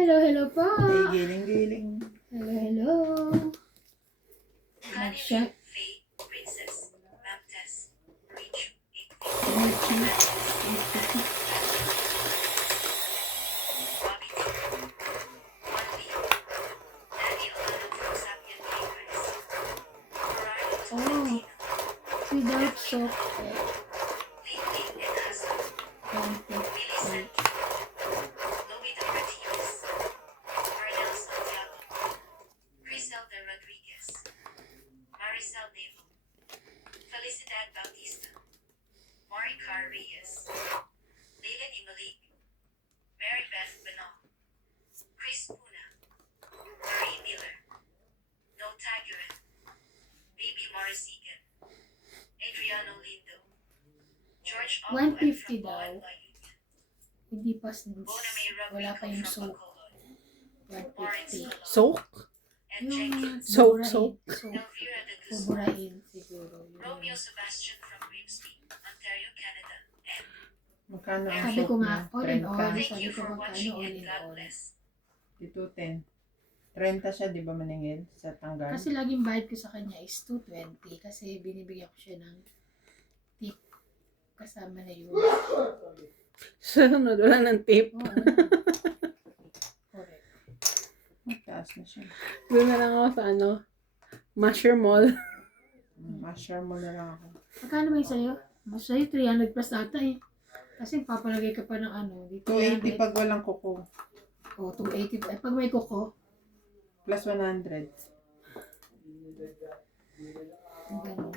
Hello po. Ay, giling-giling. Hello. Mag-shot. Princess, Baptist, Reach, Oh, without soap. Maricel Devo, Felicidad Bautista, Maricar Reyes, Leyland Imalik, Mary Beth Benal, Chris Puna, Marie Miller, No Taguren, Baby Marisigan, Adriano Lindo, George Otto 150 daw. Layut, Hindi pa since Bona May wala pa yung from soap. Bacolod, 150. Soak? and Yung Jenkins, Soap. Soap. Elvira de Guzman, Buburain siguro. Romeo Sebastian from Grimsby, Ontario, Canada, and Magkano ang Sabi ko soap nga, na? all in all, 30. thank sabi you ko for magkano watching all and in God all. bless. Dito 10. 30 siya, di ba maningil? Sa tanggal? Kasi laging bayad ko sa kanya is 220 kasi binibigyan ko siya ng tip kasama na yun. Sunod, wala ng tip. Oo, wala. Correct. Mataas na siya. Doon na lang ako sa Masher Mall. Ma-share mo na lang ako. Magkano ba yung sa'yo? Mas sa'yo 300 plus ata eh. Kasi papalagay ka pa ng dito 280 pag walang kuko. O, 280 pa. Pag may kuko, Plus 100. ang ganun.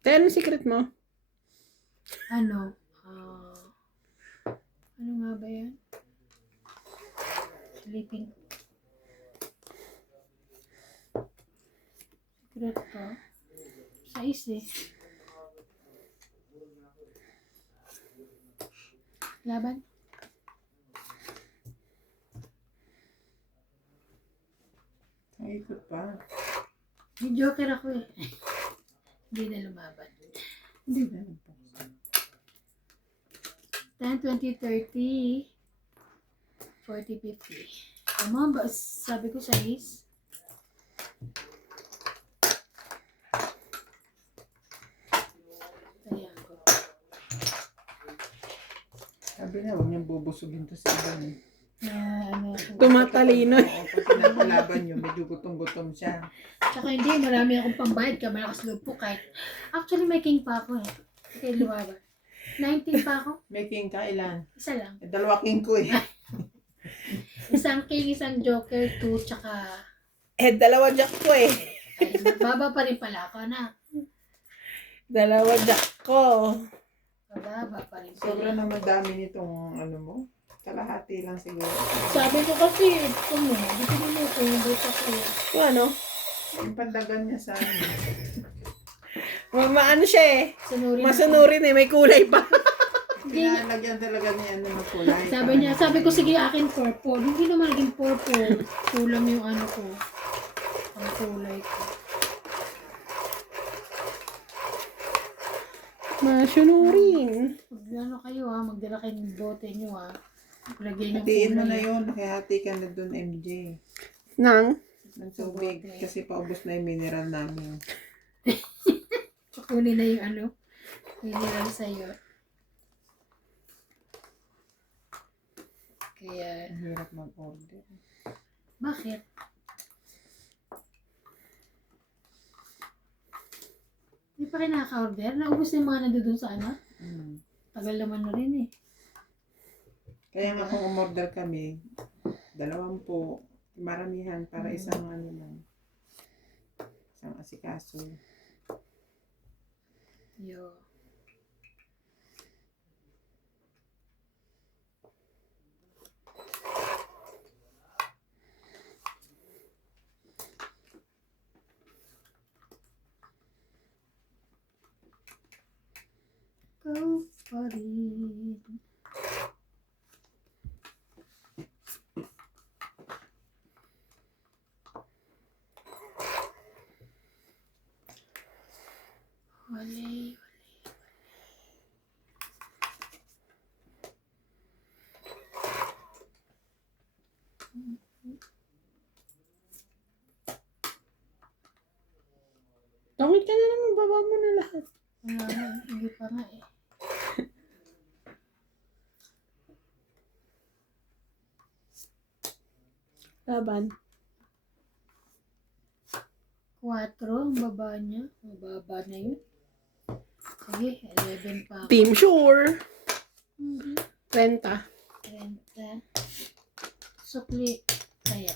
Tayo, anong secret mo? Ano nga ba yan? Sleeping. Secret ko. Sais eh. Laban? Ang ikot pa. May joker ako eh. Hindi na lumaban. Hindi na lang po. 10, 20, 30, 40, 50. Tama ba? Sabi ko sais. Ayan ko. Sabi na, huwag niyang bubusugin to sa iba niya. Tumatalino. Pag pinapalaban niyo, medyo gutom-gutom siya. Tsaka hindi, marami akong pambayad ka, malakas loob po kahit. Actually, may king pa ako eh. Okay, luwaba. 19 pa ako. May king ka, ilan? Isa lang. Dalawa king ko eh. Isang king, isang joker, 2, tsaka... Dalawa jack ko eh. Ay, mababa pa rin pala ako na. Dalawa jack ko. Mababa pa rin pala. Sobrang na madami nitong mo. Kalahati lang siguro. Sabi ko kasi, ito mo, dito mo ko, hindi pa ko. Ano? Yung pandagan niya sa Maano siya eh. Sunurin Masunurin eh. May kulay pa. pinalagyan talaga niya ng kulay. Sabi niya, sabi ko, sige akin purple. Hindi naman naging purple. Kulang yung ko. Ang kulay ko. Masunurin. Kayo magdala kayo ng bote nyo Lagyan yung Hatiin mo kulay. na yun. Nakihati ka na dun, MJ. Nang? Ng tubig. Kasi paubos na yung mineral namin. Kunin na yung mineral sa'yo. Kaya, Ang hirap mag-order. bakit? Hindi pa kayo nakaka-order? Naubos na yung mga nandoon sa Tagal naman na rin eh. Kaya nga kung umorder kami, 20, maramihan para isang lang. Isang asikaso. Yo. Go for it. Wale. Tungit ka na naman, baba mo na lahat. Wala nga, hindi pa nga eh. Laban. 4 ang baba niya. Mababa na yun. Sige, 11 pa ako. Team Sure. Mhm. 30. 30. Sukli. Kaya.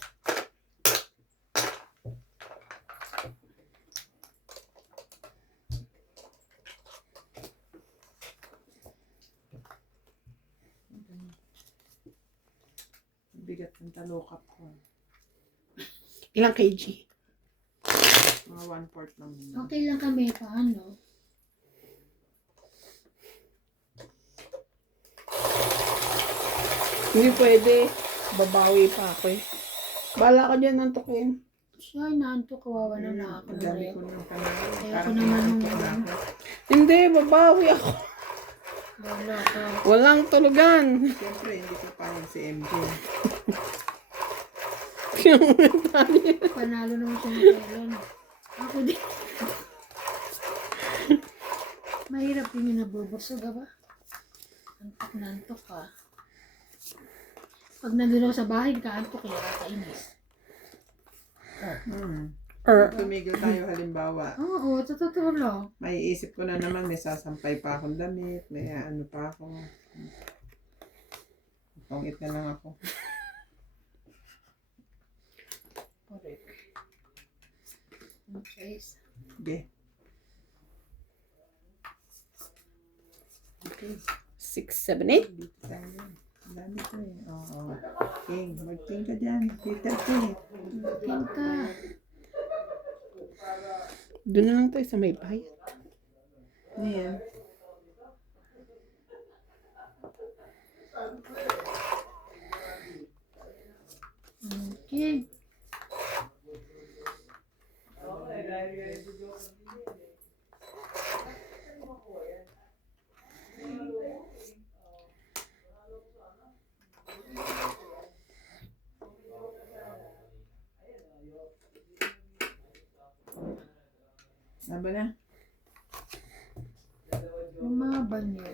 Bigat ng talukap ko. Ilang kg? Mga 1/4 lang. yun. Okay lang kami. Paano? Hindi pwede. Babawi pa ako eh. Bala ka dyan nantukin. Siya, inaanto. Kawawa na na ako. Ang dami ko ng panalo. Ayoko naman ng Hindi, babawi ako. Wala ka. Walang tulugan. Siyempre, hindi ko payag si MJ. Panalo naman siya ng kailan. Ako din. Mahirap yung nabubusog, ba? Antok na antok ka. Pag nandun ako sa bahay, kaantok kaya kakainis. Tumigil tayo halimbawa. Oo, totoo lang. May isip ko na naman, may sasampay pa akong damit, may ano pa ako. Pangit na lang ako. Correct. Okay. Okay. Okay. 6, 7, 8. Dito tayo. Ang dami ko eh. Oo. King, mag-king ka dyan. Peter King. King ka. Doon na lang tayo sa may bayat. Ano yan? Okay. Ano na? Yung mga banyo.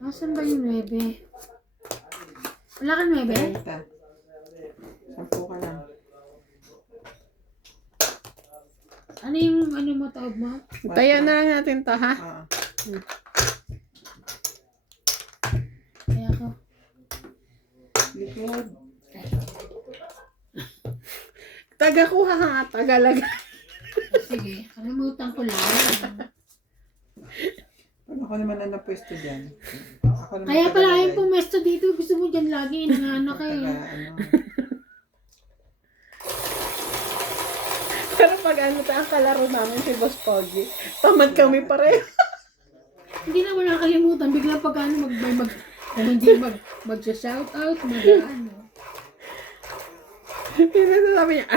Nasaan ba yung 9? Wala ka 9? 30. 10 ka lang. Ano yung ano mo tawag mo? Tayo na lang natin to, ha? Oo. Kaya ako. Likod. Tagakuha ka nga, tagalaga. Sige, kalimutan ko lang. Ano ako naman ang napwesto dyan? Ako naman Kaya pala tagalagay. yung pumesto dito, gusto mo dyan lagi, nangaano kayo. Ano. Pero pag ano tayo, ang kalaro namin si Boss Pogi, tamad kami pareho. Hindi naman nakalimutan, biglang pag ano, hindi mag-shout-out, mag-ano. Pero sabi niya,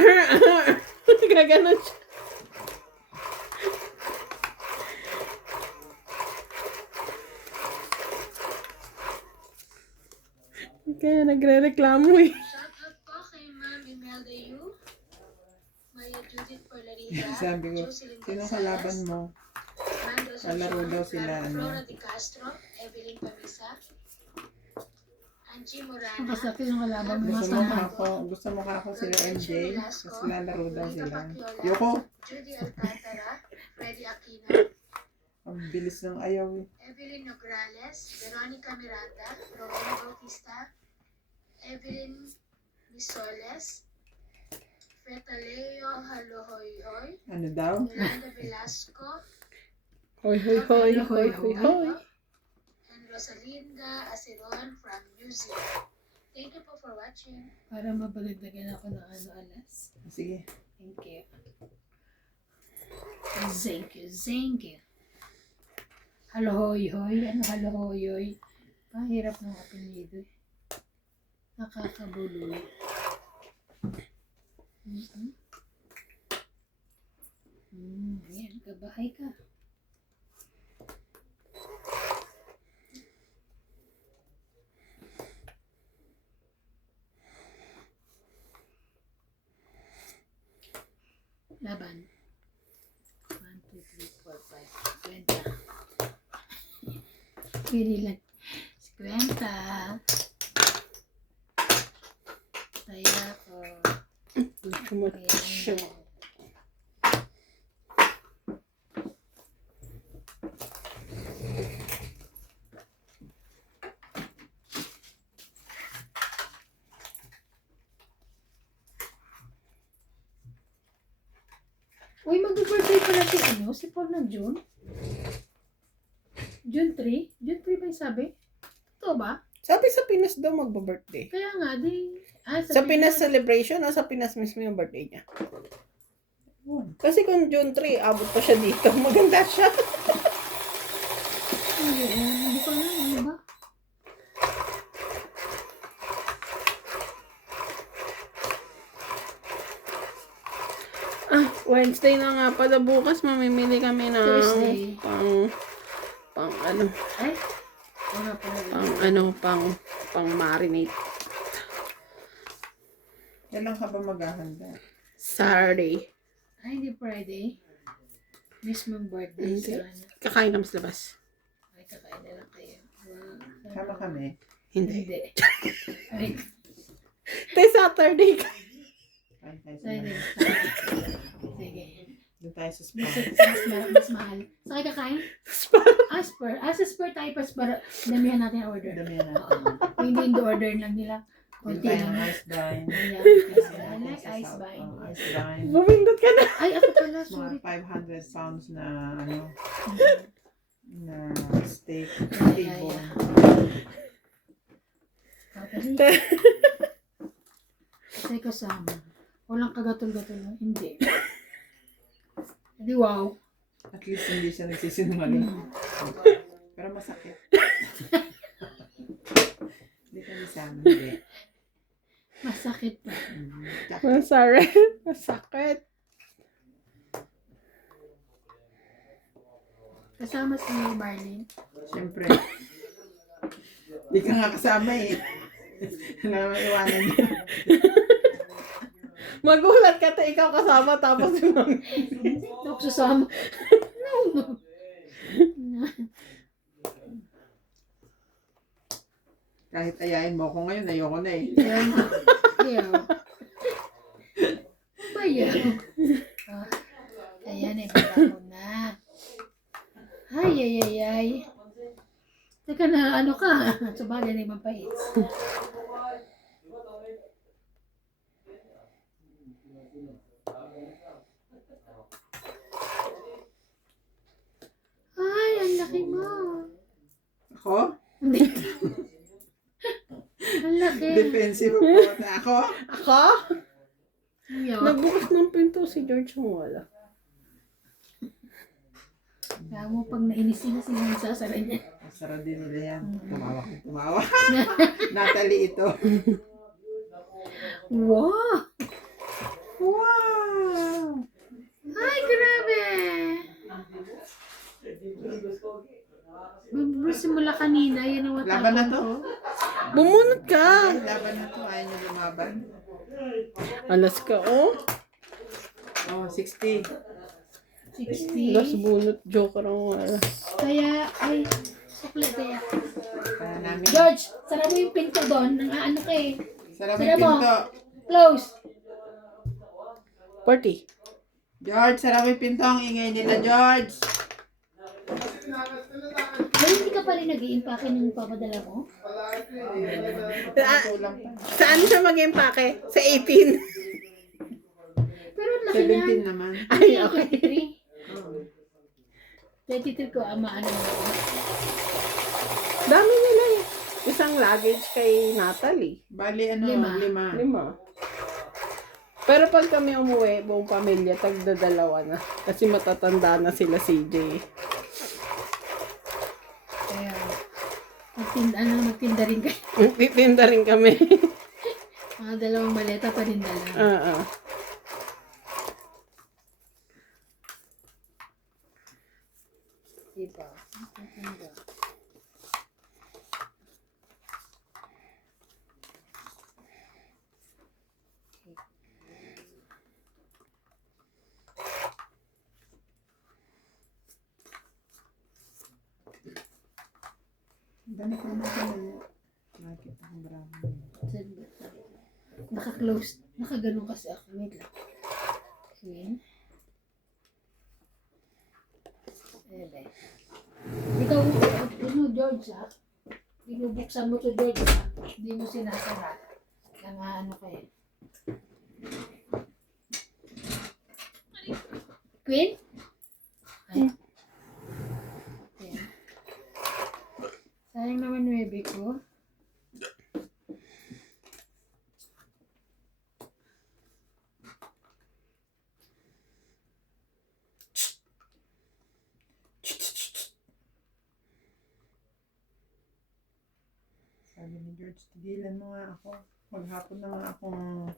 gaganon siya. Kaya nagre-reklamo eh. Shoutout po kay Ma'am Imelda Yu, Maria Judith Porlarita, Sabi ko, Jocelyn sino Gonzalez, kalaban mo? Ma'am Rosa Kalaro John, daw sila, ano? Flora Di Castro, Evelyn Pamisa, Angie Ang Morana, kasakit yung kalaban mo, Gusto mo masama. gusto mo ako sila MJ? Mas lalaro daw Rita sila. Paciola, Yoko, Judy Alcantara, Freddy Aquino, ang bilis ng ayaw eh. Evelyn Nograles, Veronica Miranda, Rowena Bautista, Evelyn Misoles, Fetaleo Halohoyoy, Ano daw? Yolanda Velasco, Hoy, hoy, hoy, hoy, hoy, hoy. and Rosalinda Aceron from New Zealand. Thank you po for watching. Para mabalagdagan ako ng ano, alas. Sige. Thank you. Thank you, thank you. Halohoy, hoy. Ano halohoy, hoy? Mahirap ng apelido eh. Nakakabuloy. Ayan, Bahay ka. Laban. 1, 2, 3, 4, 5, 20. Pili lang. 50. Saya ko. Kumatsyo. Uy, mag-birthday pala si Paul ng June? June 3? June 3 ba yung sabi? Totoo ba? Sabi sa Pinas daw magba-birthday. Kaya nga, di... Sa Pinas celebration o sa Pinas mismo yung birthday niya? Kasi kung June 3, abot pa siya dito. Maganda siya. Hindi ko alam, ano ba? Wednesday na nga pala bukas. Mamimili kami ng Thursday. pang ano. Ay, wala pala. Pang marinate. Kailan ka ba maghahanda? Saturday. Ay, hindi Friday. Mismong birthday Hindi. sila na. Kakain kami sa labas. Ay, kakain na lang kayo. Wow. Sama kami. Hindi. Hindi. Ay, Tay Saturday ka. Kain tayo sa sorry. mga- Sige. Doon tayo sa spa. Mas mahal. Saan kayo kakain? Spur. Sa Spur tayo pa Spur. Damihan natin ang order. Damihan natin. Hindi order lang nila. Doon Kunti tayo lang. ng ice dine. Ayan. I like Sa ice South, wine. Ice dine. Bumindot ka na. Ay, ako pala. Mga Sorry. 500 pounds na ano, na steak. Yeah. Table. Tatali. Say kasama. Walang kagatol-gatol. Hindi. Hindi, wow. At least hindi siya nagsisinungaling. Pero masakit. Hindi kami sama. Hindi. Masakit pa. Sorry. Masakit. Kasama si Marlene. Siyempre. Hindi ka nga kasama eh. Iwanan niya. Magulat ka ta ikaw kasama tapos si mami. Hindi ako sasama. No. Kahit ayain mo ako ngayon, ayoko na eh. Ayaw. Bayaw. Ah, ayan eh, bala ko na. Ay. Teka na, ano ka? Sabagay na yung mapait. Ay, ang laki mo. Ako? Hindi. Ang laki. Defensive po na ako. Ako? Ayaw. Nagbukas ng pinto si George mo wala. Kaya mo pag nainis sila sasara niya. Masarap din nila yan. Tumawa. Natalie ito. Wow! Wow! Ay, grabe! Simula kanina, yan ang Laban na to? Bumunot ka! Ay, laban na to. Ayaw niyo lumaban. Alas ka, oh. Oh, 60. 60. Alas bunot, joker ang wala. Kaya, ay, sukli kaya. Para namin. George, sara mo yung pinto doon. Nang ano ka eh. Sarap Sara yung mo. pinto. Close. Party. George, sarap yung pinto. Ang ingay nila, George. Ay, hindi ka pa rin nag-i-impake ng papadala mo? Kulang pa. Saan siya mag-empake? Sa 18. Pero ang laki niya. 17 naman. Ay, okay. 23 ko, ano mo. Dami nila eh. Isang luggage kay Natalie. Bali, ano, Lima. 5. Pero pag kami umuwi, buong pamilya, tagdadalawa na. Kasi matatanda na sila CJ. Kaya, magtinda rin kayo. Titinda rin kami. Mga dalawang maleta pa rin dala. Diba? Ang ganda. Ganito naman sa'yo. Nakikita ko bravo. Naka-close. Naka-ganun kasi ako. Wait lang. Queen. Ebe. Ikaw, George, ha? Binubuksan mo to, George, ha? Hindi mo sinasara. Kaya nga, ano kayo. Queen? Ay. Ayan. Sayang naman, baby ko. Sabi ni George, tigilan mo nga ako. Maghapon na nga akong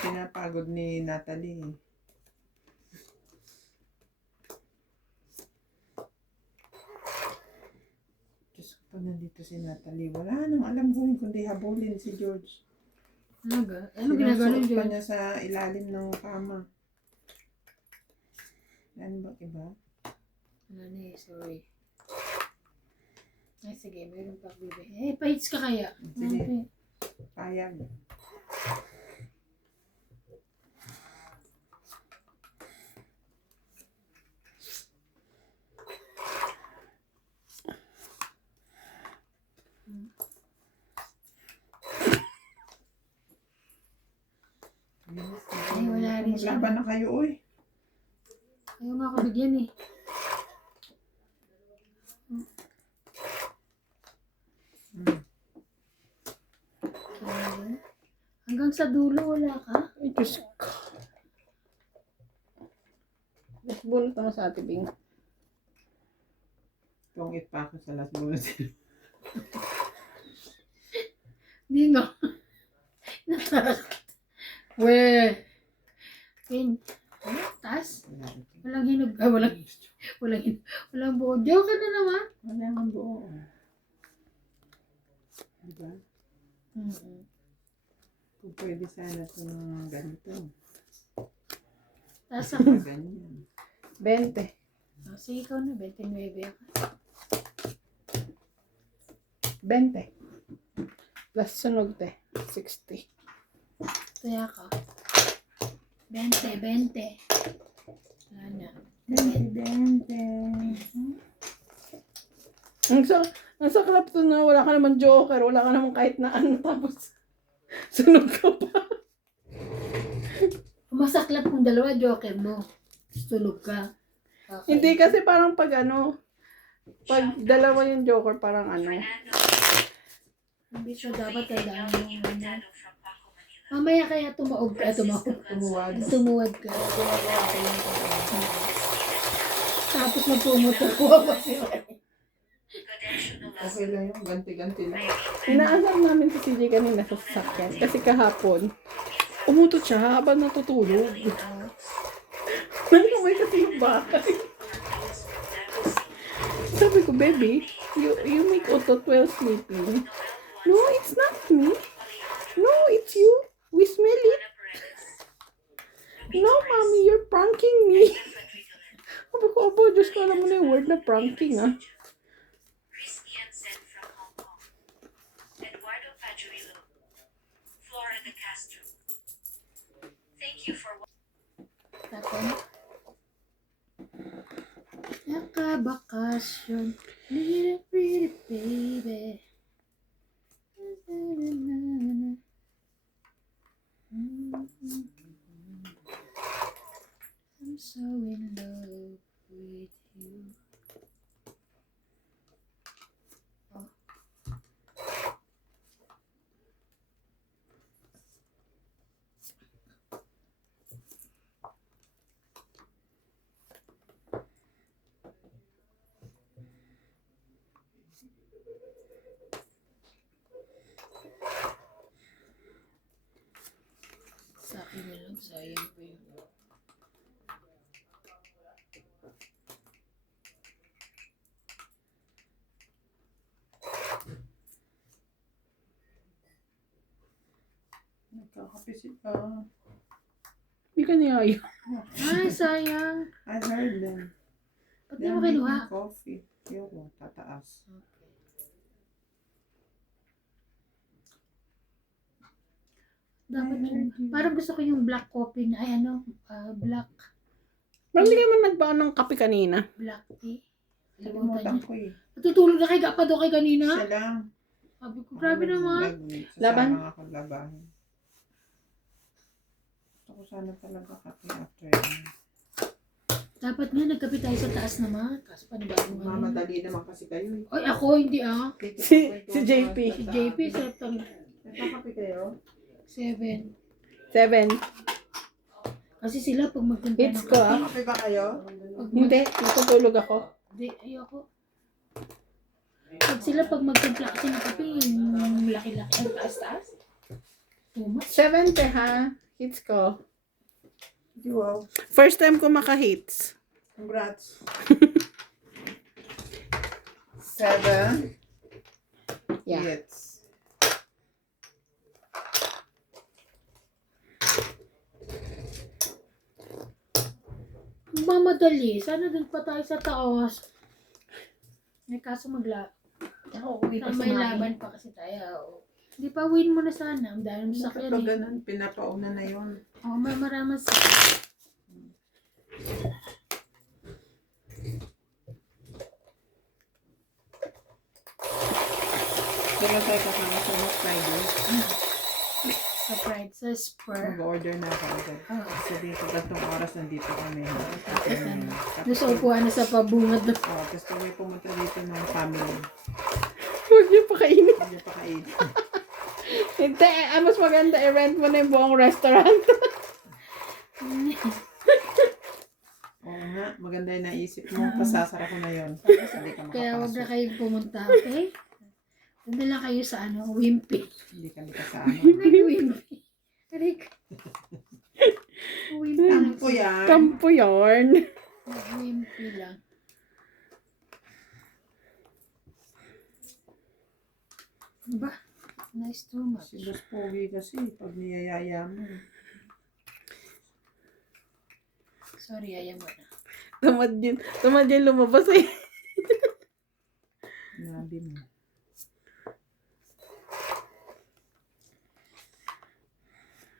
pinapagod ni Natalie. Diyos ko, pag nandito si Natalie, wala nang alam gawin kundi habulin si George. Ano ginagawa ng Sinusuot pa George? niya sa ilalim ng kama. Ano ba iba? Ano na eh, sorry. Ay, sige, meron pa ako, baby. Eh, pahits ka kaya. Sige. Okay. Payag. Ay, wala rin siya. Maglaban na kayo, oy. Ayaw nga ako bigyan eh. Okay. Hanggang sa dulo, wala ka? Ay, Diyos ko. Bunot naman sa ate Bing. Tungit pa ako sa Las Buenas. Hindi nga. Weh. Pin. Ano? Taas? Walang hinog. Ah, walang buo. Joke ka na naman. Wala nga buo. Diba? Kung pwede sana ito ng ganito. Taas ako. Ganyan. 20. Oh, sige, ikaw na. 29 ako. 20. Plus sunog te. 60. Kaya ka. 20. Wala na. Presidente. Ang saklap to na wala ka naman joker, wala ka naman kahit na ano, tapos sunog ka pa. Masaklap kung dalawa, joker mo. Tulog ka. Okay. Hindi kasi parang pag dalawa yung joker parang ano. Hindi siya dapat kailangan mo. Mamaya kaya tumuwad ka. Tumuwad ka. Tapos magpumutuwa pa siya. Okay lang yung ganti-ganti lang. Inaasar namin si CJ kanina sa sasakyan kasi kahapon, umutot siya habang natutulog. Nangaway kasi yung bahay. Sabi ko, baby, you make utot while sleeping. No, it's not me. No, it's you. We smell it. No, mommy, you're pranking me. Sabi ko, abo, Diyos ko, alam mo na yung word na pranking, ah. Christian sent from Hong Kong. Eduardo Pajuelo. Flora de Castro. Thank you for Tapos, nakabakasyon. Little pretty baby. I'm so in love with you. Oh. Sa akin na lang, sayang po yun. Magkakape sila. Hindi ka niyaya. Ay, sayang. I heard them. Ba't di mo kinuha? Coffee. Yung tataas. Dapat yun. Parang gusto ko yung black coffee na, ay ano, black Parang hindi ka man nagbaon ng kape kanina. tea. Kalimutan Limutan niya. ko eh. Natutulog na kay pa doon kay kanina. Siya lang. Sabi ko, grabe naman. Laban? Sasama ako labahin. Gusto ko sana talaga kape after yan. Dapat nga nagkape tayo sa taas naman. Kaso panibagong ano. Mamadali naman kasi kayo eh. Ay, ako hindi ah. Si JP. Si JP, sarap tang Nagkakape kayo? 7. 7. Kasi sila pag magtimpla It's ng ko ah. Kape ba kayo? Hindi, natutulog ako. Hindi, ayoko. Pag sila pag magtimpla kasi ng kape, yung laki-laki, ang taas-taas. Too much. 7 te ha. Hits ko. Wow. First time ko maka-hits. Congrats. 7 Yeah. hits. Mamadali. Sana dun pa tayo sa taas. May kaso may laban pa kasi tayo. Hindi pa win mo na sana. Ang dahil mo sa Bakit akin ba eh. ganun? Pinapauna na yun. Oo, may marami sa Kaya tayo kasama sa next Friday. sa pride, sa spur. Mag-order na ako agad. Sabihin ko, gantong oras nandito kami. Doon sa upuan na sa pabungad na. Tapos kung may pumunta dito ng family, Huwag niyo pakainin. hindi pa kain. Hindi, mas maganda i-rent mo na yung buong restaurant. Oo nga, maganda yung naisip mo. Pasasara ko na yun. Hindi ka Kaya huwag na makapasok. kayong pumunta, okay? Doon na lang kayo sa ano, Wimpy. Hindi kami kasama. Nag-Wimpy. Aray ka. Wimpy lang. Tampo yan. Kampo yarn. Wimpy lang. Ba? Nice too much. Si Boss Pogi kasi, pag niyayaya mo. Sorry, ayaw mo na. Tamad yun lumabas eh. Nabi mo.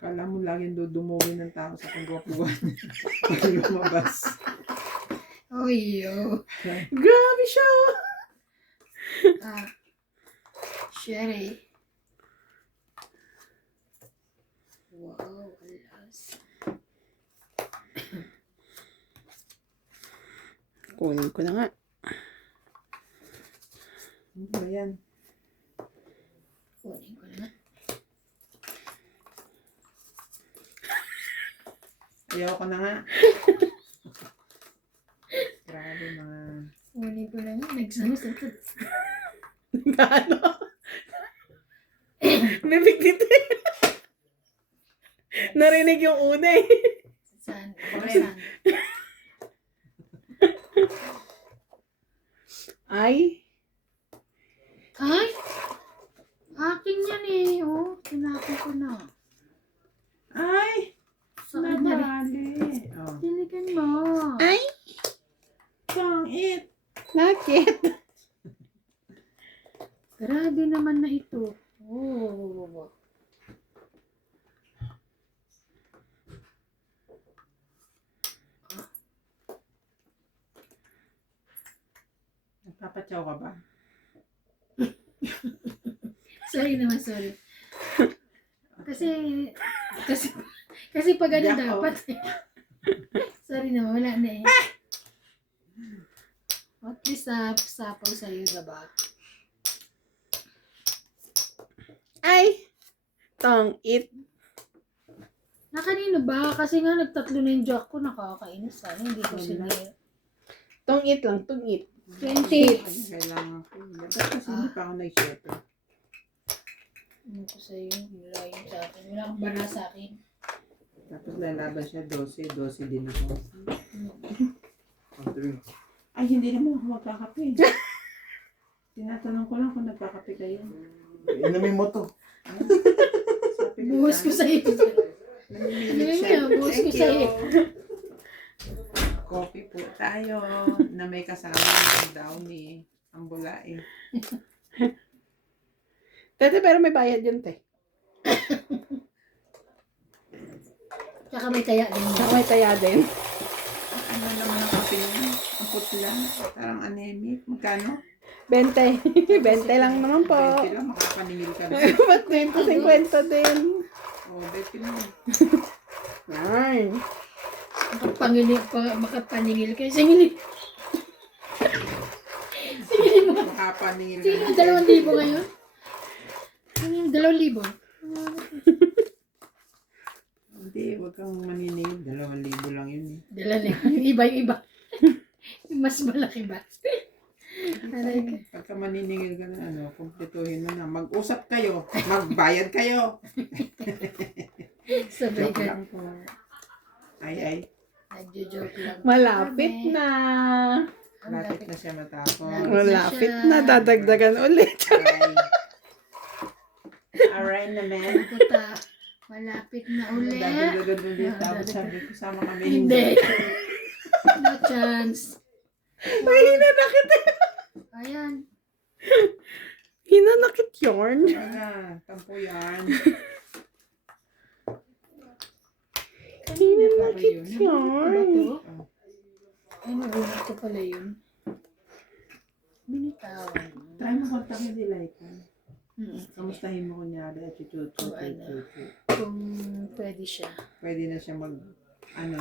Kala mo laging dudumugin ng tao sa pagwapuan. Pag lumabas. Oy, yo. Grabe siya. Sherry. Wow, alas. Kunin ko na nga. Ano ba yan? Kunin ko na. Ayaw ko na nga. Grabe mga... Kunin ko na nga. Nagsasatot. Ano? Bibig dito. Narinig yung una eh. Saan? Saan? Ay. Ay! Akin yan eh. Oh, tinapin ko na. Ay! Sakit na rin. Nabali. Oh. Diligan mo. Ay. Song it. Nakit. Grabe naman na ito. Oh. Nagpapatsaw ka ba? Sorry naman, sorry. Kasi pag ganun Yak, oh. dapat. Sorry naman, wala na eh. At least sapaw sa'yo, diba? Ay. Tong it. Na kanino ba? Kasi nga nagtatlo na yung joke ko, nakakainis. Sana hindi ko sinira. Tong it lang. Tong it. 20. Ay, kailangan ko. Ba't kasi hindi pa ako nag-share? Ano ko sa'yo? Wala yun sa akin. Wala kang bara sa akin. Tapos lalaban siya 12. 12 din ako. Ay, hindi naman ako magkakape. Tinatanong ko lang kung nagkakape kayo. Inumin mo to. Sabi kape mo Buhos ko dyan. sa iyo. Namimilit Sabi siya. mo, buhos ko Thank sa you. iyo. Coffee po tayo na may kasama ng downy. Ang bulae. Tete, pero may bayad yun, te. Tsaka may taya din. Tsaka may taya din. Ano naman ang kape niya? Ang putla. Parang anemic. Magkano? 20. 20 lang naman po. 20 lang. Makapaningil ka na. Ba't 20, 50 din? O, 20 lang. Ay. Makapaningil kayo. Singilin. Singilin mo. Makapaningil ka Sino na. yung 2,000 ngayon? Ano yung 2,000? Hindi, huwag kang maniningil. 2,000 lang yun eh. Dala na. Yung iba, yung iba. Yung mas malaki ba? Aray ka. Pagka maniningil ka na, kumpletuhin mo na. Mag-usap kayo. Magbayad kayo. Sabay Joke ka. lang po. Ay. Nagjo-joke lang. Malapit na. Lapit na siya matapos. Malapit na. Dadagdagan ulit. Aray naman. Tata, malapit na ulit. Dadagdagan ulit. Tapos sabi ko, sama kami. Hindi. No chance. Ay, hinanakit. Ayan. Hinanakit yarn. Wala, tampo yan. Hinanakit Ano yarn. to? Ay, nabunod ko pala yun. Binitawan mo. Try mo kontakin si Laika. Mm. Kamustahin mo kunyari at Kung Kung pwede siya. Pwede na siya mag,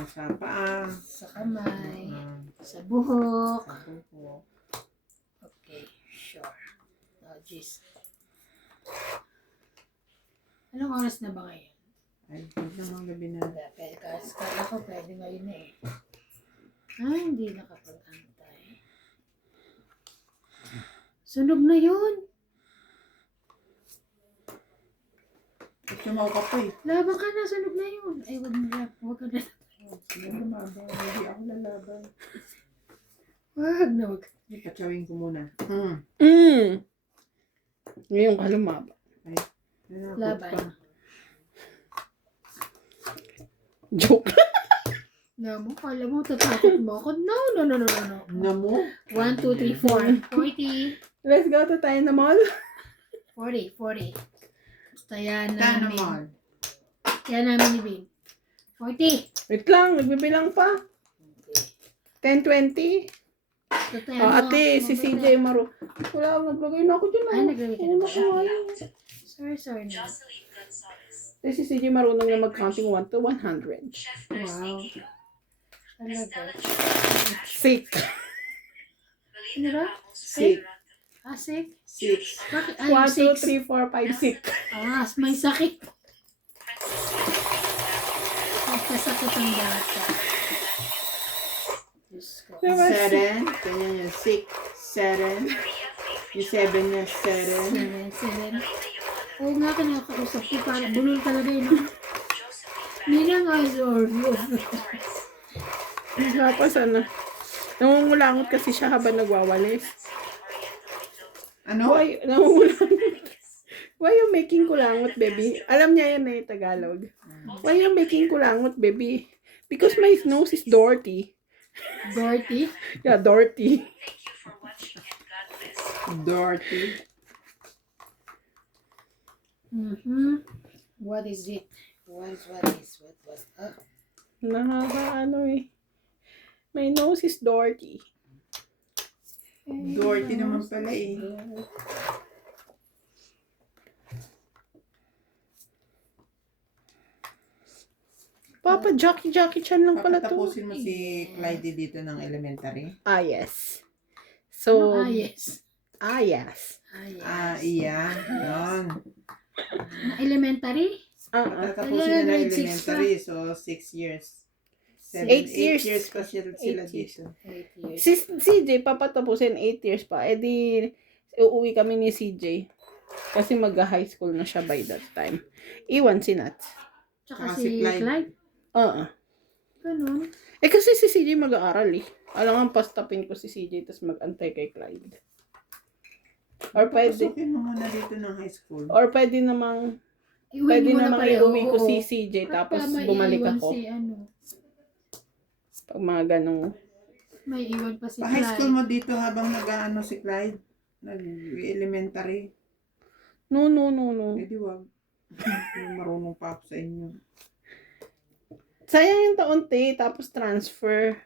sa paa. Sa kamay. Ah, Sa buhok. sa buhok. Okay, sure. Oh, jeez. Anong oras na ba ngayon? Ay, huwag namang gabi na. Pwede kasi kala ko pwede ngayon na eh. Ay, hindi nakapag-antay. Sunog na yun. Sumaw ka pa eh. Laban ka na, sunog na yun. Ay, wag na. Wag ka na. Sige, lumaban. Hindi ako lalaban. Wag na, wag. Patsawin ko muna. Ngayon ka lumaba. Laban. Joke. Na mo, kala mo, tatakot mo ako. No. Namo? 1, 2, 3, 4. 40. Let's go to tayo na mall. 40. Kaya Tayo namin. naman. Kaya namin ni Bin. 40. Wait lang, nagbibilang pa. 10, 20. So, tayo Oh, mo, ate, si mabuti. CJ Maro. Wala, naglagay na ako dyan. Ay, naglagay ka na ba? Sorry na. Jocelyn Gonzalez. Kasi si CJ marunong na mag-counting 1 to 100. Chef Nurse Wow. Nikki. Talaga. Stella Jones. Sick. Belinda Ano ba? Ramos. Sick. Ah, sick? 6. Bakit? Ay, 1, 2, 6. 3, 4, 5, 6. Ah, may sakit. Francis. Nagkasakit ang bata. Diyos ko. Diba? 7. Kanya niya 6. 7. Maria Faith. Yung 7 niya 7. 7. Rita Yolanda. Oo nga, kinakausap ko. Parang bulol talaga yun. Josephine Ninang eyes or Flores. Tapos ano, nangungulangot kasi siya habang nagwawalis. Ano? Why, nangungulangot. Why you making kulangot, baby? Alam niya yan eh, Tagalog. Why you making kulangot, baby? Because my nose is dirty. Dorothy. Yeah, dirty. Thank you for watching and God bless. Dorothy. What is it? What was Nakaka-ano eh. My nose is dirty. Dorothy naman pala eh. Papa, Jackie Chan lang pala to. Papatapusin mo si Clyde dito ng elementary. Ah, yes. So, Ah, yes. ah, yes. Ah, yes. Ah, iya. Yun. Na elementary? Patatapusin Kaya na ng grade 6 elementary. So, 6 years. 8 8 years. years pa sila 8 years. dito. 8 years. Si CJ, papatapusin 8 years pa. Eh di, uuwi kami ni CJ. Kasi mag-high school na siya by that time. Iwan si Nat. Tsaka Tsaka si si Clyde. Clyde. Oo. Ganun. Eh kasi si CJ mag-aaral eh. Alam nga, pastapin ko si CJ tapos mag-antay kay Clyde. Or pwede. Pasukin mo muna dito ng high school. Or pwede namang Iuwi Pwede mo na naman pareho. iuwi ko oo. si CJ tapos Baka may bumalik iwan ako. Si, ano, Pag mga ganong... may iwan pa si Pa-high school Clyde. mo dito habang nag-ano si Clyde. Nag-elementary. No. Eh di wag. Marunong pa ako sa inyo. Sayang yung taon, te. Tapos transfer.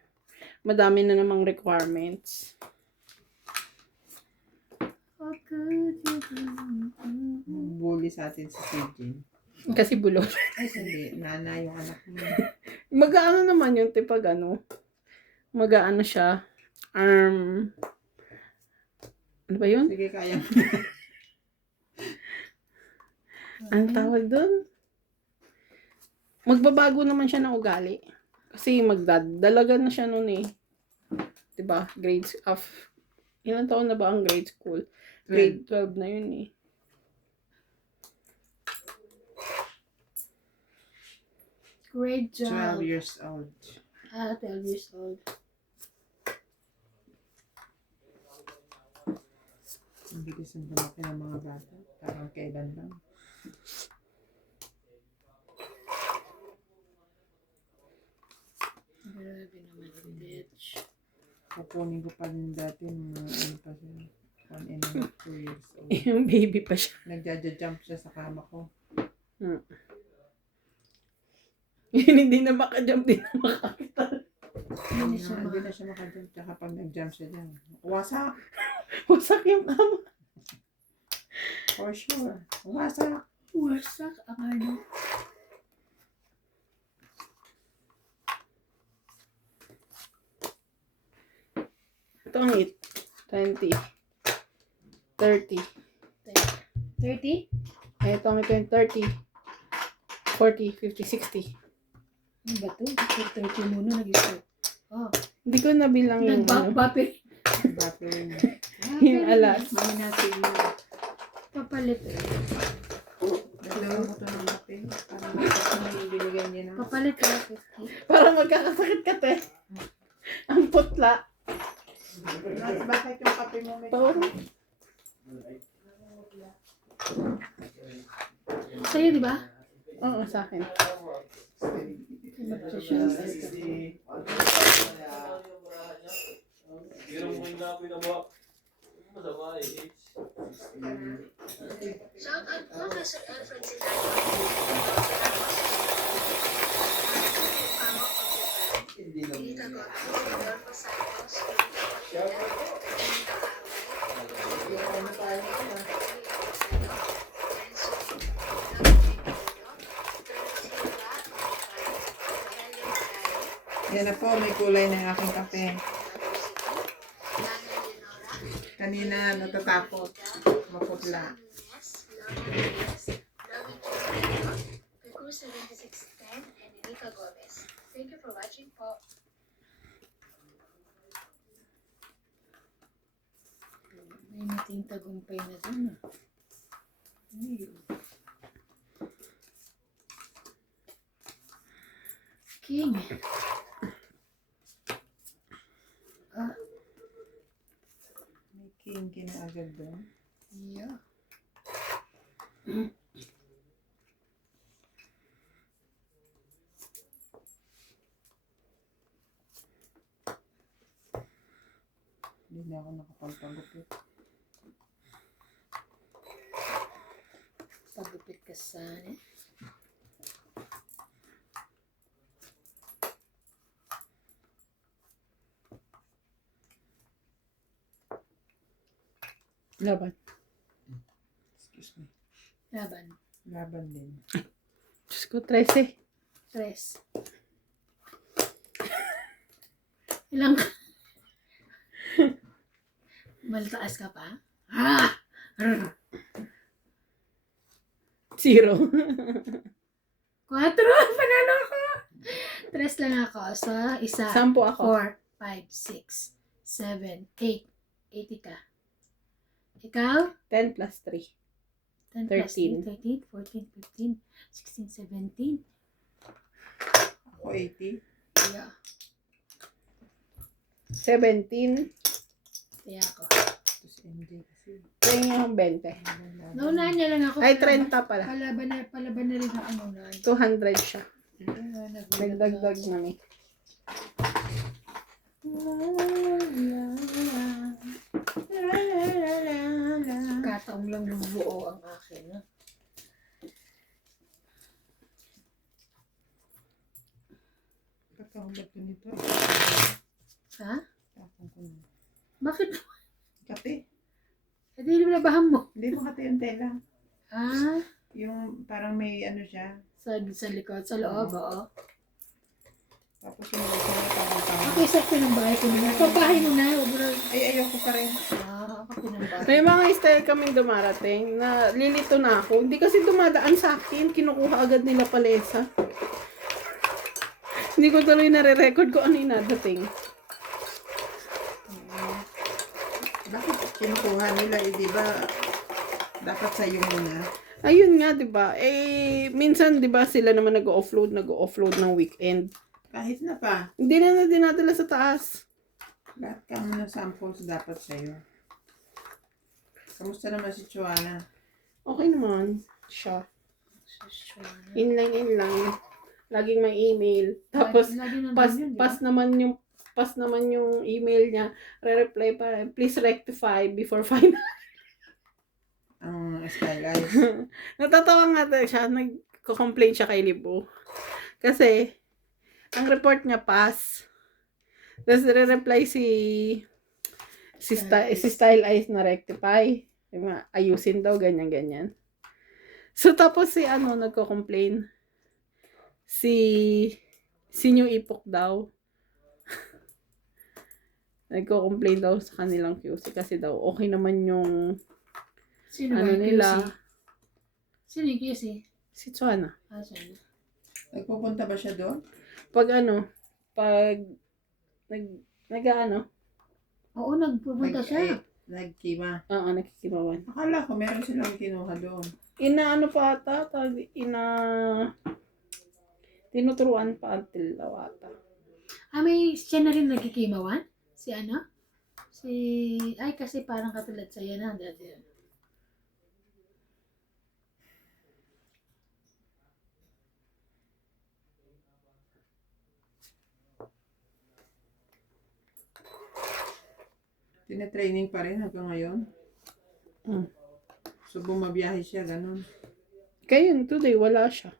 Madami na namang requirements. How could you be? Bully sa atin si CJ. Kasi bulot. Ay, hindi. Nana yung anak mo. Mag-ano naman yun, te, pag ano. Mag-ano siya. Ano ba yun? Sige, kaya mo. Ang tawag doon? Magbabago naman siya ng ugali. Kasi magdadalaga na siya noon eh. 'Di ba? Grades of... Ilang taon na ba ang grade school? Grade 12 na yun eh. Great 12 job. years old. 12 years old. Ang bilis ang lumaki ng mga bata. Parang kailan lang. Grabe naman yung bitch. Kukunin ko pa rin dati mga ano pa siya. 1 and a half, 2 years old. Yung baby pa siya. Nagja-jump siya sa kama ko. Yun, hindi na makajump, hindi na makakita. Hindi na siya makajump. Tsaka pag nag-jump siya dyan. Wasak! Wasak yung kama. For sure. Wasak! Wasak ang ano. Ito ang 8. 20. 30. 30? Ito ang 30. 40, 50, 60. Ano ba to? 30 muna nag-start. Oh. Hindi ko nabilang yung ano. Nag-bapper. Battering. Yung alas. Mahinati mo. Papalit. Naglawa mo ito ng kape. Parang may binigyan niya ng... Papalit ka. 50. Para magkakasakit ka, te. Ang putla. Bakit yung kape mo may... Ito. Sa'yo, di ba? Oo, sa akin. Shout out Professor Alfred Silayo. Lita Goto, Rodolfo Santos, Yan na po, may kulay ng aking kape. Kanina natatakot. Maputla. Cruz 7610 and Erika Gomez. Thank you for watching po. May miting tagumpay na dun. King. May king na agad doon. Yeah. Hindi na ako nakapagpagupit. Pagupit ka sana. Laban. Excuse me. Laban. Laban din. Diyos ko, 13. 3. Ilang ka? Maltaas ka pa? Ah! 0. 4! Panalo ko! 3 lang ako. So, isa. 10 ako. 4, 5, 6, 7, 8. 80 ka. Ikaw? 10 plus 3. 10 plus 13. 13, 14, 15, 16, 17. Ako 80. Yeah. 17. Kaya ako. Ito si Hindi kasi. Kaya yung 20. Naunahan niya lang ako. Ay, 30 pala. Palaban na rin ang ano na. 200 siya. Nagulat Nagdagdag na eh. Kataong lang buo ang akin. No? Kakahubad ko nito. Ha? Tapong ko na. Bakit? Kape. Eh, di labahan mo. Hindi mo kate yung tela. Ah, Yung parang may ano siya. sa likod, sa loob, oo. Tapos yung mga parang parang. Okay, sa pinambahay ko na. Papahay mo na, huwag mo na. Ay, ayoko pa rin. Ah, ako pinambahay. May mga style kaming dumarating na lilito na ako. Hindi kasi dumadaan sa akin. Kinukuha agad nila palesa. Hindi ko tuloy nare-record ko ano yung nadating. Bakit kinukuha nila? Eh, di ba dapat sa'yo muna? Ayun nga, 'di ba? Eh minsan 'di ba sila naman nag-offload ng weekend. Kahit na pa. Hindi na dinadala sa taas. Lahat ka mo ng samples dapat sa'yo. Kamusta naman si Chuana? Okay naman siya. Inline. Laging may email. Tapos Lagi nandun pas yun, di pas ba? naman yung email niya. Re-reply pa, please rectify before final. Ang style guys. Natatawa nga tayo siya. Nagko-complain siya kay Libo. Kasi, ang report niya pass. Tapos re-reply si Style Eyes na rectify. Ayusin daw, ganyan. So, tapos nagko-complain. Si New Ipok daw. Nagko-complain daw sa kanilang QC kasi daw okay naman yung Sino ba ano yung nila. QC? Sino yung QC? Si Chuana. Ah, sino? Nagpupunta ba siya doon? Pag Oo, nagpupunta siya. Nagkima. oo, nakikibawan. Akala ko meron silang kinuha doon. Pa ata, tinuturuan pa until daw ata. Ah, may siya na rin nagkikimawan? Si ano? Ay, kasi parang katulad sa'yo na. Dati. Tina-training pa rin hanggang ngayon. Mm. So, bumabiyahe siya, ganun. Kaya yun, today wala siya.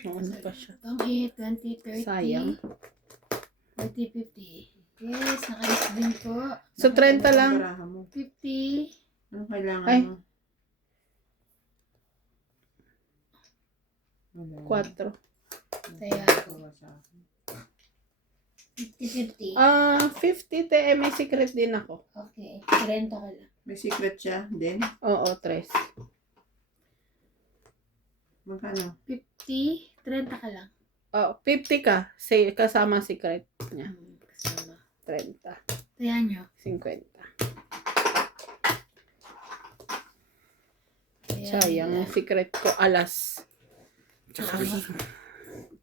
Ano pa siya? Ang 20, 30, Sayang. 40, 50. Yes, nakalis din po. So, 30 lang. Baraha mo. 50. Anong kailangan Ay. mo? Wala. 4. Kaya, Wala sa akin. 50, 50. 50 te, may secret din ako. Okay, 30 ka lang. May secret siya din? Oo, 3. Magkano? 50, 30 ka lang. Oh, 50 ka. Say, kasama secret niya. Kasama. 30. Kaya nyo. 50. Kaya Sayang, nila. yung secret ko, alas. Tsaka Oo. ring.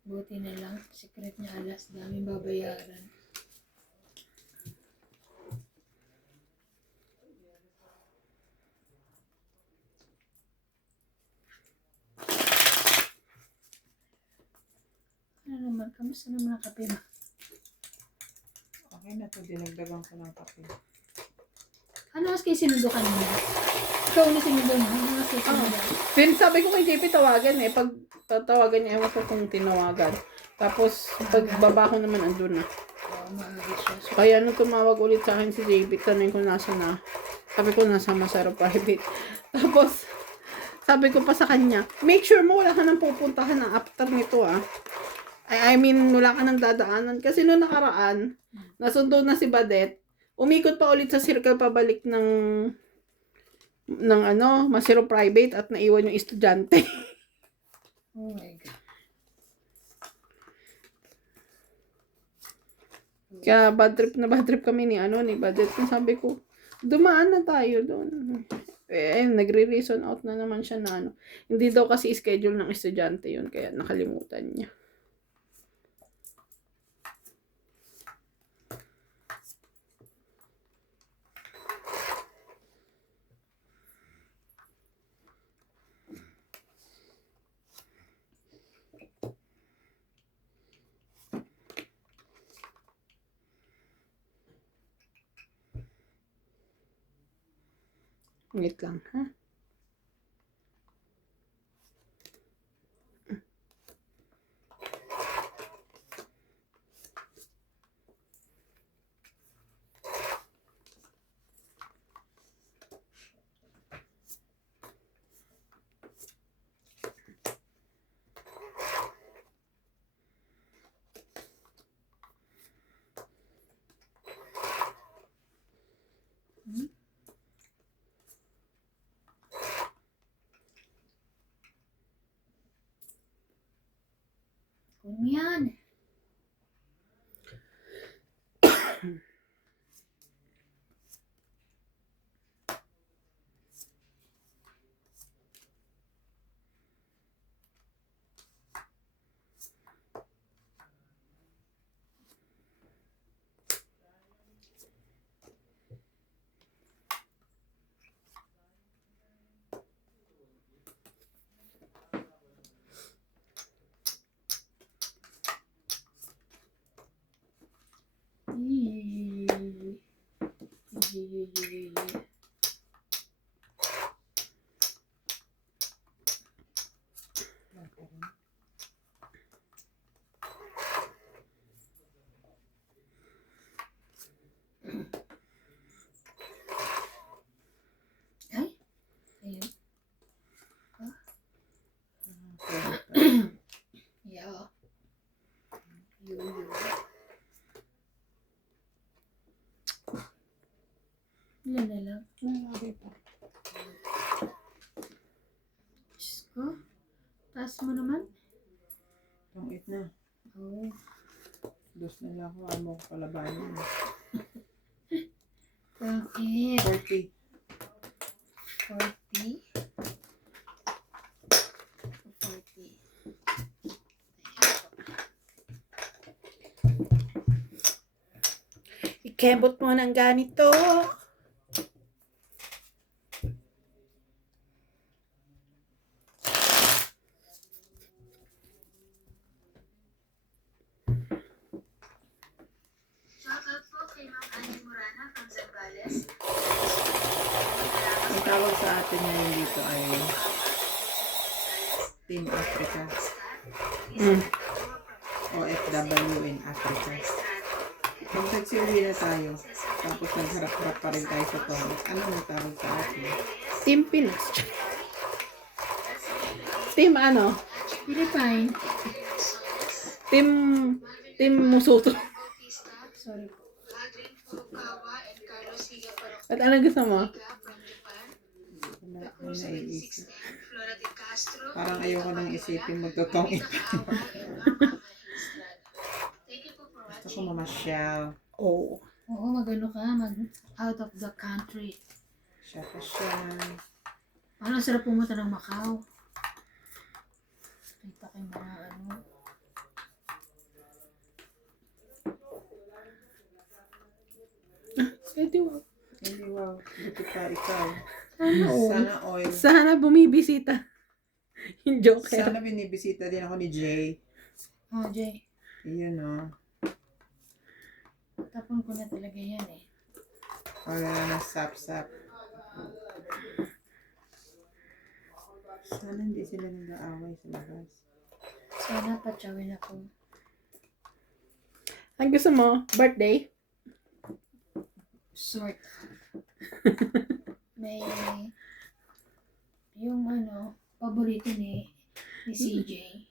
Buti na lang. Secret niya alas. Daming babayaran. Ano naman? Kamusta naman ang kape mo? Okay na to, dinagdagan ko ng kape. Ano mas kayo sinundo ka naman? Ikaw na sinundo mo? Ano mas kayo sinundo? Sabi ko kay JP tawagan eh. Pag tatawagan niya, ewan ko kung tinawagan. Tapos, pagbaba ko naman, andun na. Oo, maaga siya. So, Kaya nung tumawag ulit sa akin si JP, tanong ko nasa na. Sabi ko nasa Masaro Private. Tapos, Sabi ko pa sa kanya, make sure mo wala ka nang pupuntahan na after nito ah. I mean, wala ka nang dadaanan. Kasi noong nakaraan, nasundo na si Badet, umikot pa ulit sa circle pabalik ng Masiro Private at naiwan yung estudyante. Oh my God. Kaya bad trip kami ni Badet. Sabi ko, dumaan na tayo doon. Nagre-reason out na naman siya na hindi daw kasi schedule ng estudyante yun, kaya nakalimutan niya. Wait lang, ha? Kung yan. Ay, ayun. Yeah. Yo. Ilan na lang? Diyos ko. Taas mo naman. Pang-8 na. Oh. Dos na lang ako. Amo ko palabanin. Pang-8. 40. 40. 40. Ikembot mo ng ganito. Shoutout po kay Ma'am Annie Morana from Zambales. Ang tawag sa atin ngayon dito ay Team Africa. OFW in Africa. Kung nagsiuwi na tayo, tapos nagharap-harap pa rin tayo sa toilet, ano ang tawag sa atin? Team Pinas. Team ano? Philippine. Team Musuto. Sorry po. Adrian Furukawa and Carlos Higa Parokga At ano gusto mo? from Japan. Wala The akong Cruz naiisip. 7610, Flora de Castro. Parang ayoko nang isipin magtotoong ito. Rita Kawa and Mama Estrada. Thank you po for Gusto ko watching. mamasyal. Oh. Oo, mag-ano ka, out of the country. Siya pa siya. Ano, sarap pumunta ng Macau. Kita kayong mga ano. Edi wow. Hindi, wow. Buti pa ikaw. Oo. Sana oil. Sana bumibisita. Yung Joker. Sana binibisita din ako ni Jay. Oh, Jay. Iyon o. Tapon ko na talaga yan eh. Wala na sap-sap. Sana hindi sila nag-aaway sa labas. Sana patsawin ako. Ang gusto mo? Birthday? Sort. May Yung paborito ni CJ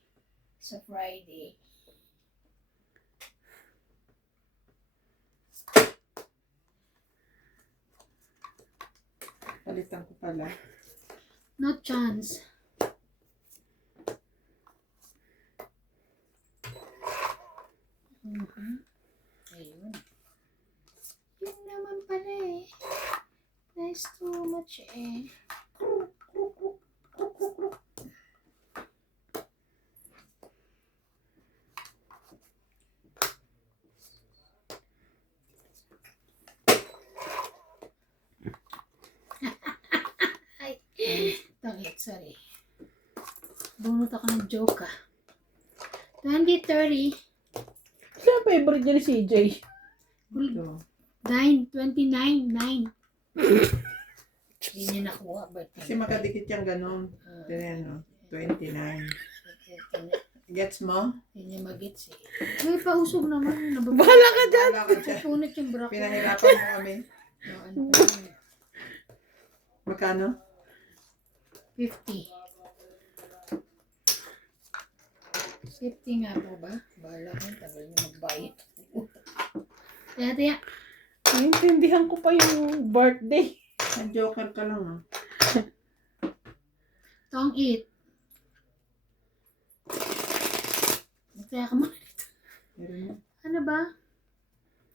sa Friday. Palitan ko pala. No chance. Ayun. Yun naman pala eh. Nice too much eh. Ay. Tangit, sorry. Bunot ako ng joke 2030. Saan favorite niya ni CJ? Ito. 29, 9. Hindi niya nakuha, but Kasi makadikit yung ganon. Tignan, 29. Gets mo? Hindi niya mag-gets eh. May pausog naman. Bahala ka dyan! Wala ka dyan. Punit yung bra ko. Pinahirapan mo kami. Ano pa yun? Magkano? 50. 50 nga po ba? Bahala ko, tagal niyo magbayad. Taya. Naintindihan ko pa yung birthday. Ang joker ka lang ah. Tong eat. Taya ka mo. Meron mo. Ano ba?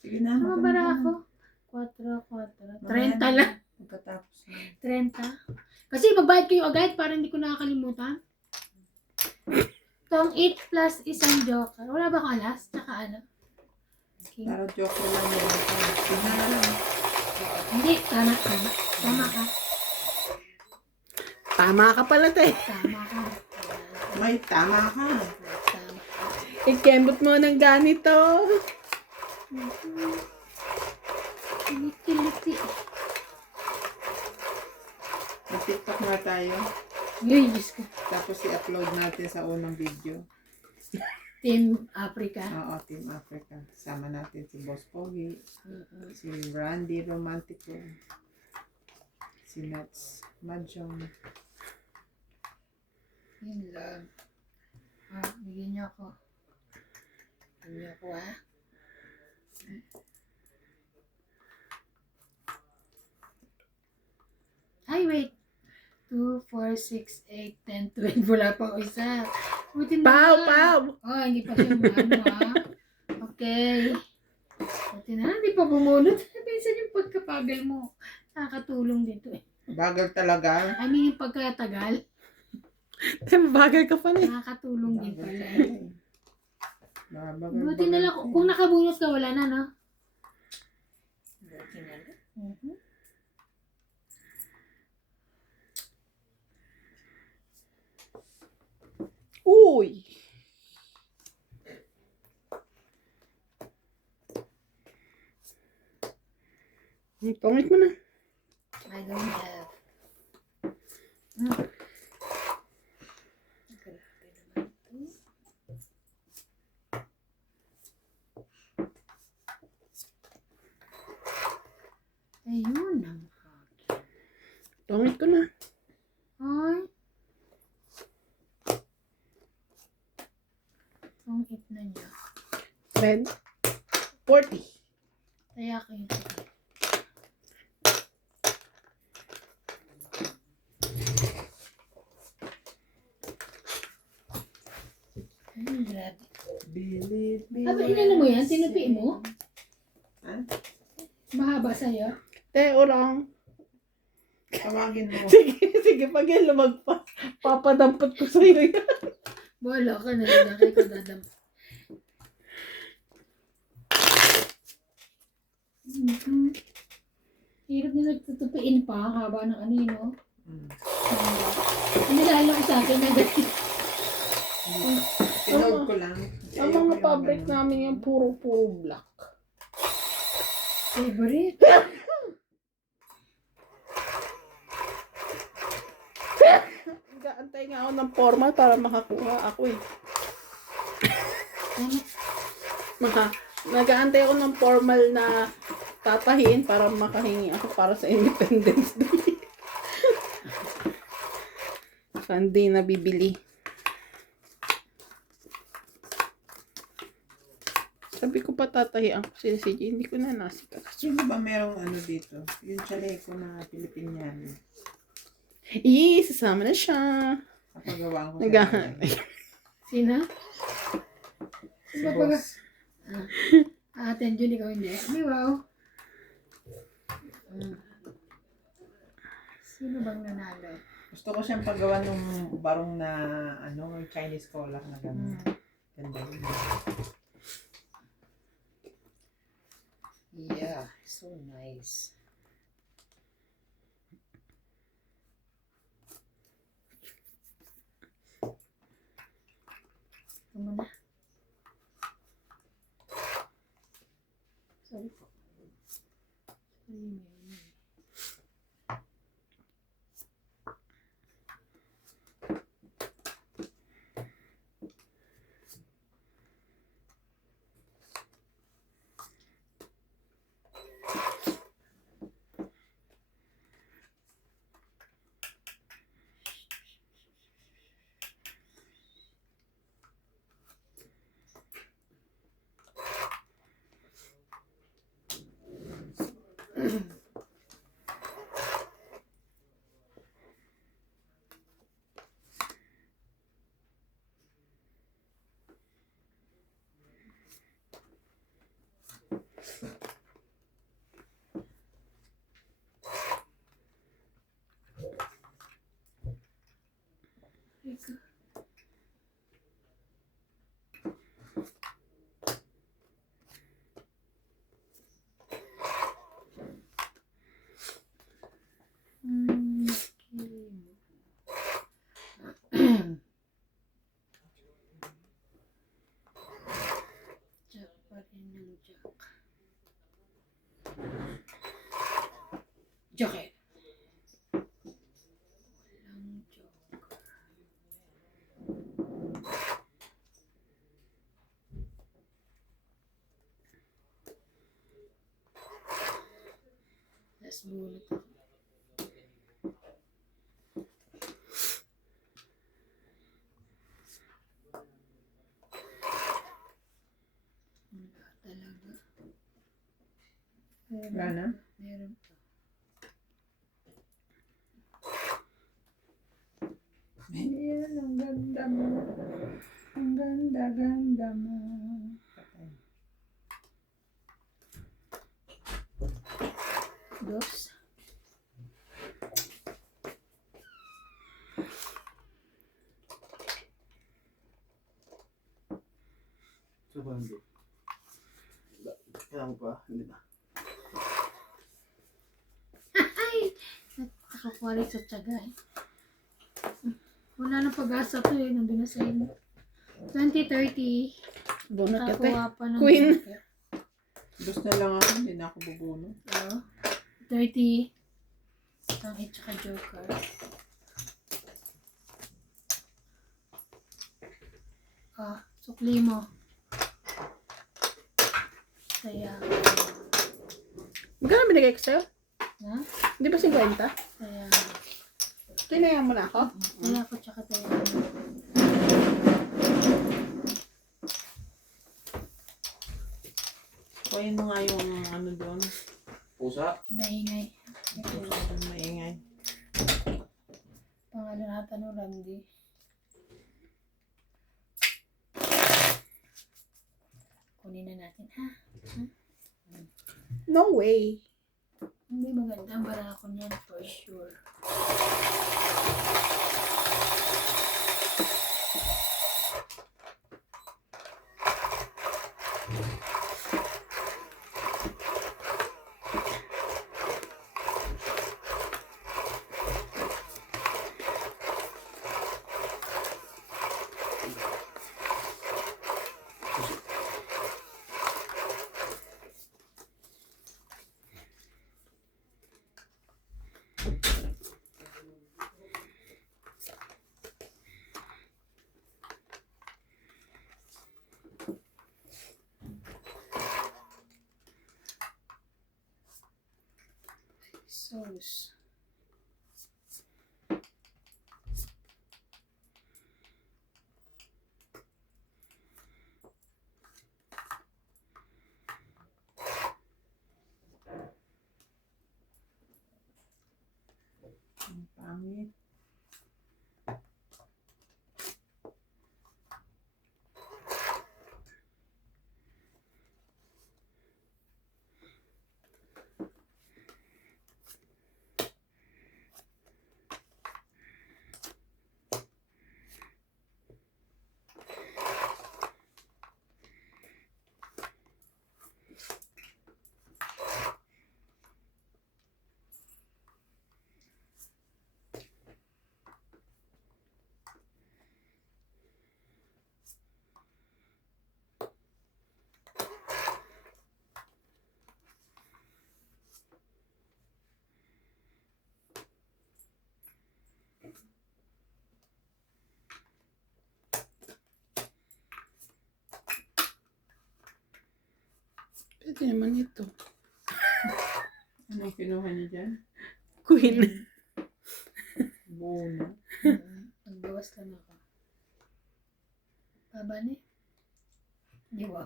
Sige na. Ano ba bara ako? 4. 30 lang. Pagkatapos na. 30. Kasi magbayad kayo agad para hindi ko nakakalimutan. Tong eat plus isang joker. Wala ba akong alas? Tsaka ano? Okay. Pero joker lang yun. Tingnan na lang. Hindi, tama ka. Tama ka. Tama ka pala, te. Tama ka. May tama ka. Tama ka. Ikembot mo ng ganito. Kiliti. Mag-tiktok na tayo. Yay, Diyos ko. Tapos i-upload natin sa unang video. Team Africa. Oo, Team Africa. Sama natin si Boss Pogi, si Randy Romantico, si Nats Mahjong. Yun lang. Bigyan niyo ako. Bigyan niyo ako, ha? Ay, wait. 2, 4, 6, 8, 10, 12. Wala pa ako isa. Buti na Pow, lang. pow! Oh, hindi pa siya maano, ha? Okay. Buti na lang, hindi pa bumunot. Pinsan yung pagkapagal mo. Nakakatulong dito eh. Bagal talaga. I mean, yung pagkatagal. Te, bagay ka pala. Nakakatulong din Bagal pala. talaga eh. Bagal, Buti na lang. Kung nakabunot ka, wala na, no? Buti na lang. Uy! Pangit mo na. I don't have. Grabe naman to. Ayun ang akin. Pangit ko na. Ay. Ang it na niya. Red. 40. Kaya kayo. Ay, grabe. Believe me. Aba, inano mo yan? Tinupi mo? Ha? Mahaba sa'yo? Te, orang. Tawagin mo. Sige, pag yan lumagpas, papadampot ko sa'yo yan. Wala ka na rin. Kaya ka dadam. Hirap na nagtutupiin pa. Haba ng ano yun, no? Hindi lalo ko sa akin na ganyan. Tinawag ko lang. Ang mga fabric namin yung puro black. Favorite. Nag-aantay nga ako ng formal para makakuha ako eh. Nag-aantay ako ng formal na tatahin para makahingi ako para sa Independence Day. Hindi nabibili. Sabi ko patatahian ko sila si Jay. Hindi ko na nasikat. Sino ba merong ano dito? Yung chaleco na Pilipinyan. Sasama na siya. Kapagawaan ko sa Naghahanap. Sino? Si Sino ba? boss. Ate Jun, ikaw hindi. Ay, wow. Sino bang nanalo? Gusto ko siyang paggawa ng barong na ano, Chinese collar na gano'n. Ganda yun. Yeah, so nice. Ito muna. Sorry po. Sorry, Mary. Ikaw. Jack pa rin yung Jack. Joker. Walang Joker. Last bullet ako. Wala talaga. Wala na? Meron pa. Ayan, ang ganda mo. Ang ganda mo. Patay. Dos. So, ba hindi? Kailangan pa? Hindi na. Ay! Nakakuwari sa tiyaga eh. Wala na pag-asa to eh. Nandun na sa inyo. 2030. Bunot ka, te. Nakakuha pa ng Queen. Joker. Dos na lang ako, hindi na ako bubuno. Oo. 30. Tangit tsaka Joker. Sukli mo. Kaya. Magkano binigay ko sa'yo? Ha? Di ba 50? Kaya. Tinayan mo na ako? Kaya ko tsaka tayo. Kuhain mo nga yung ano doon. Pusa? Maingay. Masyadong maingay. Pangalan nata no Randy. Kunin na natin ha. No way. Hindi maganda ang barako niyan for sure. Sauce. Init. Pwede naman ito. Anong kinuha niya dyan? Queen. Buo na. Nagbawas lang ako. Baba ni? Di ba?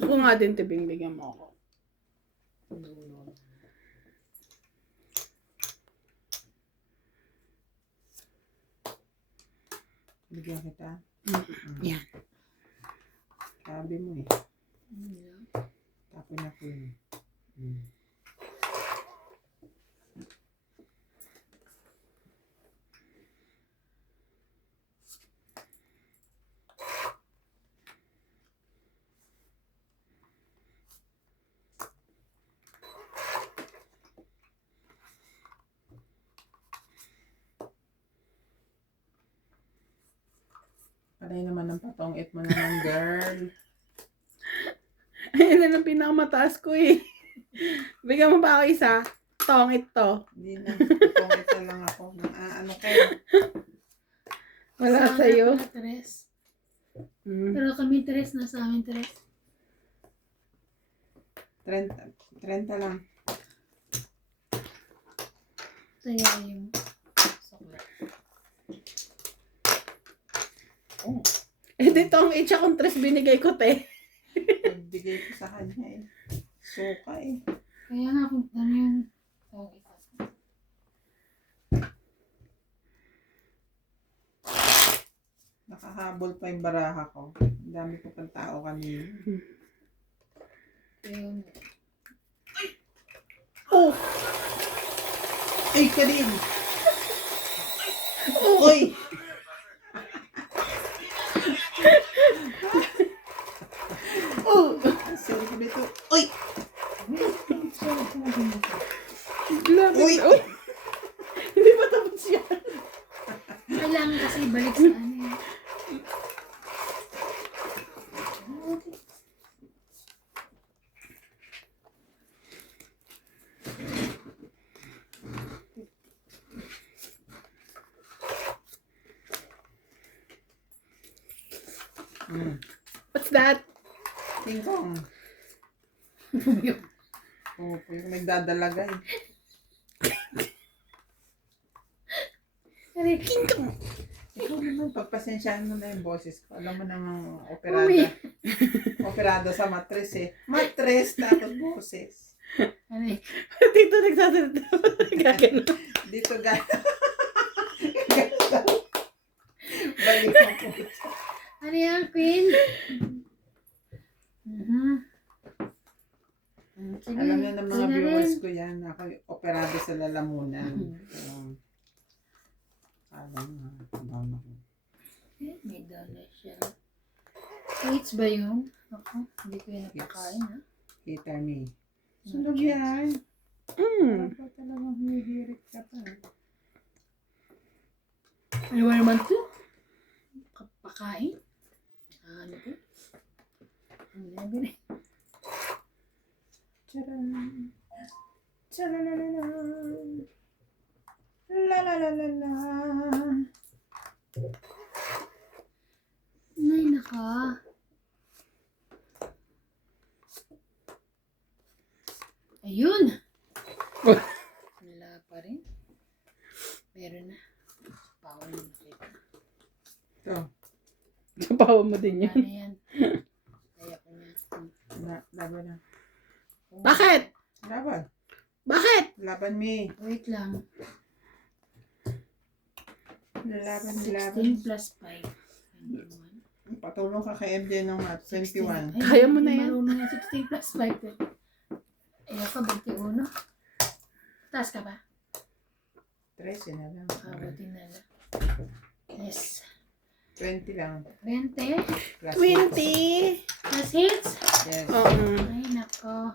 Ako nga din, tibing bigyan mo ako. Bigyan kita. Yan. Sabi mo eh. Yeah. Tapon ako yun. Panay naman ng patong-it mo naman, girl. Ayun na lang pinakamataas ko eh. Bigyan mo ba ako isa? Tong ito. Hindi na. Patong-it na lang ako. Ano kayo? Wala Sa sa'yo. anak na tres. Mm. Pero kami tres, nasa amin tres. 30 lang. Kaya yung sukla. Oh, Eh, dito ang itcha kong tres binigay ko, te. pagbigay ko sa kanya eh. Suka eh. Kaya nga kung ano yung tawag ito. Nakahabol pa yung baraha ko. Ang dami ko pang tao kanina. Kaya yung Oh! Ay, ka din! Oy! Oh! Sorry ko dito. Oy! Grabe. Uy! Oh. Hindi pa tapos yan. kailangan kasi balik sa ano yun. What's that? King Kong. Oo po yung nagdadalagay. King Kong. Ikaw naman, pagpasensyaan mo na yung boses ko. Alam mo nang Umi. operada sa matres eh. Matres tapos boses. Ano eh. Dito nagsasalita. Gagano. Dito gano'n. Balik mo po. Ano yan, Queen? Sige, Alam niyo ng mga sige na viewers rin. ko yan. Ako operado sa lalamunan. Alam nga. Alam ako. Eh, may dollar siya. Plates ba yun? Ako, hindi ko yun napakain, ha? Hater me. Sunog yan. Ako talagang humihirit ka pa. Ano ba naman to? Pakain? Ano to? Ano na ba rin? Charan. Charalalan. La la la la la. Nay, naka. Ayun! Wala pa rin. Meron na. Bawal na nakita. Ito. Sabawa mo din Ano yan. yan? Kaya ko niya. Laban na. Bakit? Laban. Bakit? Laban me. Wait lang. 16 plus 5. 21. Patulong ka kay MJ ng math. 21. Ay, Kaya mo na hindi yan. marunong yan. 16 plus 5. Ayaw ka, 21. Taas ka ba? 13 na lang. Kabuti na lang. Yes. 20 lang. 20 Plus 20! plus 6. Yes. Oo. Ay, nako.